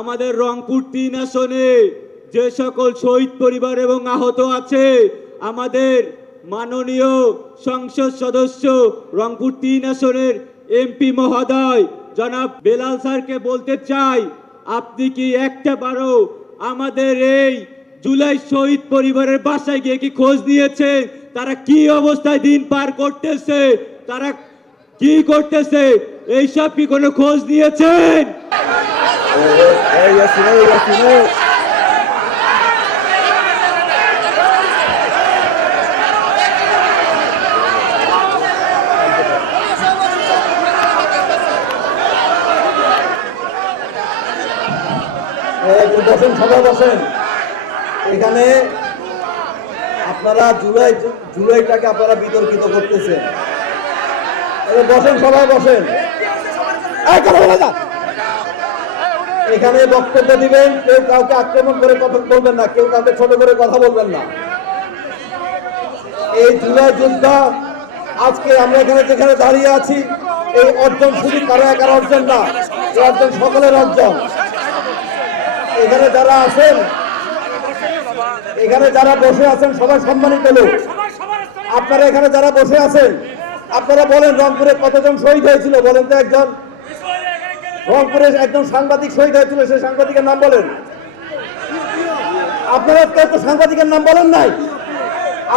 আমাদের রংপুর ৩ আসনে যে সকল শহীদ পরিবার এবং আহত আছে, আমাদের মাননীয় সংসদ সদস্য রংপুর ৩ আসনের এমপি মহোদয় জনাব বেলাল স্যারকে বলতে চাই, আপনি কি একটা বারো আমাদের এই জুলাই শহীদ পরিবারের বাসায় গিয়ে কি খোঁজ নিয়েছেন? তারা কি অবস্থায় দিন পার করতেছে, তারা কি করতেছে, এইসব কি কোনো খোঁজ নিয়েছেন? বসেন, সবাই বসেন। এখানে আপনারা জুলাইটাকে আপনারা বিতর্কিত করতেছেন। বসেন, সবাই বসেন। এখানে বক্তব্য দিবেন, কেউ কাউকে আক্রমণ করে কথা বলবেন না, কেউ কাউকে ছোট করে কথা বলবেন না। এই জুলাই যুদ্ধ আজকে আমরা এখানে যেখানে দাঁড়িয়ে আছি, এই অর্জন শুধু কারো একার অর্জন না, এই অর্জন সকলের অর্জন। এখানে যারা আছেন, এখানে যারা বসে আছেন সবাই সম্মানিত লোক। আপনারা এখানে যারা বসে আছেন, আপনারা বলেন রংপুরে কতজন শহীদ হয়েছিল বলেন তো একজন। রংপুরে একজন সাংবাদিক শহীদ হয়েছিল, সেই সাংবাদিকের নাম বলেন। আপনারা তো সাংবাদিকের নাম বলেন নাই।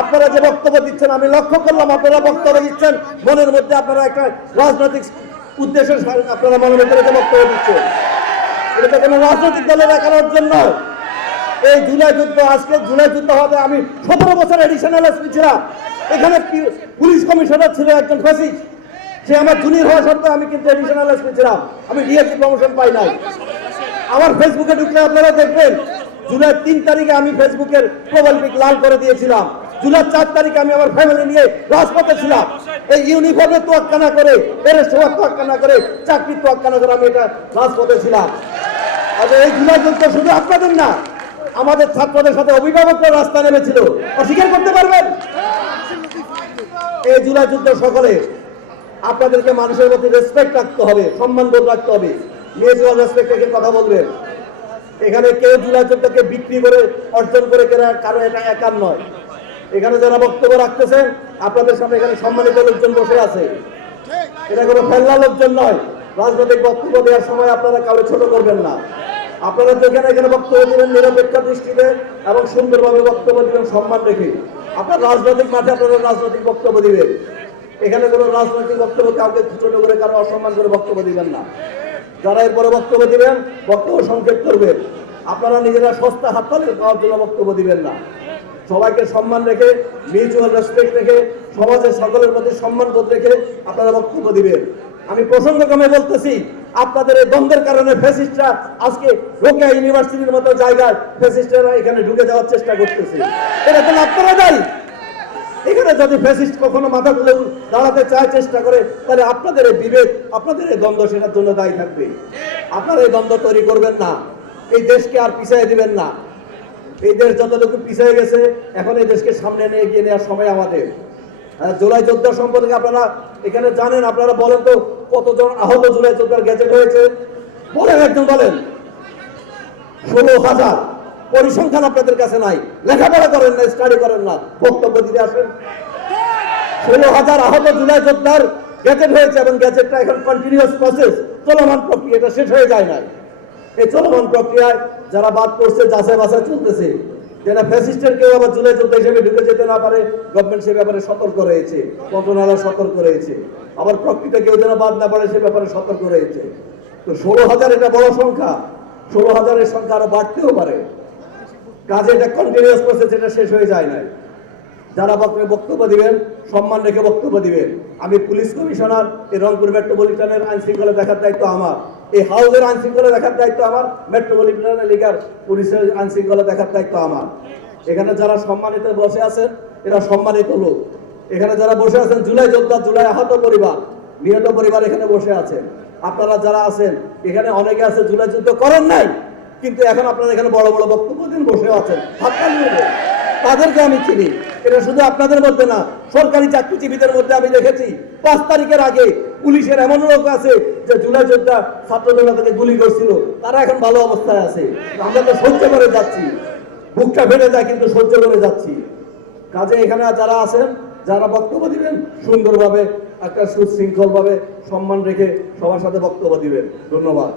আপনারা যে বক্তব্য দিচ্ছেন, আমি লক্ষ্য করলাম আপনারা বক্তব্য দিচ্ছেন মনের মধ্যে আপনারা একটা রাজনৈতিক উদ্দেশ্যে আপনারা মনের মধ্যে বক্তব্য দিচ্ছেন। এটা কোনো রাজনৈতিক দলের একার অর্জন নয়। এই জুলাই যুদ্ধ, আজকে জুলাই যুদ্ধ হবে। আমি 17 বছর এডিশনাল এসপি ছিলাম। এখানে পুলিশ কমিশনার ছিল একজন ফ্যাসিস্ট, সে আমার জুনিয়র হওয়া সত্ত্বেও আমি কিন্তু এডিশনাল এসপি ছিলাম। আমি ডিএসপি প্রমোশন পাই নাই। আমার ফেসবুকে ঢুকলে আপনারা দেখবেন জুলাই 3 তারিখে আমি ফেসবুকের প্রোফাইল পিক লাল করে দিয়েছিলাম। জুলাই 4 তারিখে আমি আমার ফ্যামিলি নিয়ে রাজপথে ছিলাম। এই ইউনিফর্মে তোয়াক্কা না করে, এর সময় তোয়াক্কা না করে, চাকরির তোয়াক্কা না করে আমি এটা রাজপথে ছিলাম। আর এই জুলাই যুদ্ধ শুধু আপনাদের না, আমাদের ছাত্রদের সাথে অভিভাবকরা রাস্তা নেমেছিল। অস্বীকার করতে পারবেন? এই জুলাই যুদ্ধ সকলে আপনাদেরকে মানুষের প্রতি রেসপেক্ট রাখতে হবে, সম্মান বোধ রাখতে হবে, মিউচুয়াল রেসপেক্ট রেখে কথা বলবেন। এখানে কেউ জুলাই যুদ্ধকে বিক্রি করে অর্জন করে কারো এটা একার নয়। এখানে যারা বক্তব্য রাখতেছেন আপনাদের সামনে এখানে সম্মানিত লোকজন বসে আছে, এটা কোনো ফেলনা লোকজন নয়। রাজনৈতিক বক্তব্য দেওয়ার সময় আপনারা কাউকে ছোট করবেন না। আপনারা যেখানে এখানে বক্তব্য দিবেন নিরপেক্ষ দৃষ্টিতে এবং সুন্দরভাবে বক্তব্য দিবেন, সম্মান রেখে। আপনার রাজনৈতিক মাঠে আপনারা রাজনৈতিক বক্তব্য দিবেন। এখানে কোনো রাজনৈতিক বক্তব্য কাউকে ছোট করে কারো অসম্মান করে বক্তব্য দিবেন না। যারা এরপরে বক্তব্য দিবেন বক্তব্য সংক্ষেপ করবেন। আপনারা নিজেরা সস্তা হাততালি পাওয়ার জন্য বক্তব্য দিবেন না। সবাইকে সম্মান রেখে, মিউচুয়াল রেসপেক্ট রেখে, সমাজের সকলের প্রতি সম্মান বোধ রেখে আপনারা বক্তব্য দিবেন। আমি প্রসঙ্গক্রমে বলতেছি, আপনাদের এই দ্বন্দ্বের কারণে ফ্যাসিস্টরা আজকে রোকেয়া ইউনিভার্সিটির মতো জায়গায় ফ্যাসিস্টরা এখানে ঢুকে যাওয়ার চেষ্টা করতেছে। এটা তো আপনারা দায়ী। এখানে যদি ফ্যাসিস্ট কখনো মাথা তুলে দাঁড়াতে চায়, চেষ্টা করে, তাহলে আপনাদের এই বিবেক, আপনাদের এই দ্বন্দ্ব সেটার জন্য দায়ী থাকবে। আপনারা এই দ্বন্দ্ব তৈরি করবেন না, এই দেশকে আর পিছিয়ে দিবেন না। এই দেশ যতটুকু পিছিয়ে গেছে, এখন এই দেশকে সামনে নিয়ে এগিয়ে নেওয়ার সময় আমাদের। জুলাই যোদ্ধা সম্পর্কে আপনারা এখানে জানেন, আপনারা বলেন তো কতজন আহত জুলাই যোদ্ধার গ্যাজেট হয়েছে বলেন, একজন বলেন। 16,000। পরিসংখ্যান আপনাদের কাছে নাই, লেখাপড়া করেন না, স্টাডি করেন না, বক্তব্য দিতে আসেন। 16,000 আহত জুলাই যোদ্ধার গ্যাজেট হয়েছে এবং গ্যাজেটটা এখন কন্টিনিউয়াস প্রসেস, চলমান প্রক্রিয়া, এটা শেষ হয়ে যায় নাই। এই চলমান প্রক্রিয়ায় যারা বাদ করছে, যাচাই বাছাই চলতেছে, যেটা ফ্যাসিস্টের কেউ আবার জুলাই যোদ্ধা হিসেবে ঢুকে যেতে না পারে, গভর্নমেন্ট সে ব্যাপারে সতর্ক রয়েছে, মন্ত্রণালয় সতর্ক রয়েছে। আবার প্রকৃত কেউ যেন বাদ না পড়ে সে ব্যাপারে সতর্ক রয়েছে। তো 16,000 এটা বড় সংখ্যা, 16,000-এর সংখ্যা আরো বাড়তেও পারে। কাজে এটা কন্টিনিউয়াস প্রসেস, এটা শেষ হয়ে যায় নাই। যারা বক্তব্য দিবেন সম্মান রেখে বক্তব্য দিবেন। আমি পুলিশ কমিশনার, এই রংপুর মেট্রোপলিটনের আইন শৃঙ্খলা দেখার দায়িত্ব আমার, এই হাউসের আইন শৃঙ্খলা দেখার দায়িত্ব আমার, মেট্রোপলিটন এলাকার পুলিশের আইন শৃঙ্খলা দেখার দায়িত্ব আমার। এখানে যারা সম্মানিত বসে আছেন এরা সম্মানিত লোক। এখানে যারা বসে আছেন জুলাই যোদ্ধা, জুলাই আহত পরিবার, নিহত পরিবার এখানে বসে আছেন। আপনারা যারা আছেন এখানে অনেকে আছে জুলাই যুদ্ধ করেন নাই, কিন্তু এখন আপনারা এখানে বড় বড় বক্তব্য দিন বসে আছেন, হাততালি দেবেন। তাদেরকে আমি চিনি। এটা শুধু আপনাদের মধ্যে না, সরকারি চাকরিজীবীদের মধ্যে আমি দেখেছি 5 তারিখের আগে পুলিশের এমন লোক আছে যে জুলাই যোদ্ধা ছাত্র জনতাকে গুলি করছিল, তারা এখন ভালো অবস্থায় আছে। আমরা তো সহ্য করে যাচ্ছি, বুকটা ফেটে যায় কিন্তু সহ্য করে যাচ্ছি। কাজে এখানে যারা আছেন, যারা বক্তব্য দিবেন সুন্দরভাবে, একটা সুশৃঙ্খলভাবে সম্মান রেখে সবার সাথে বক্তব্য দিবেন। ধন্যবাদ।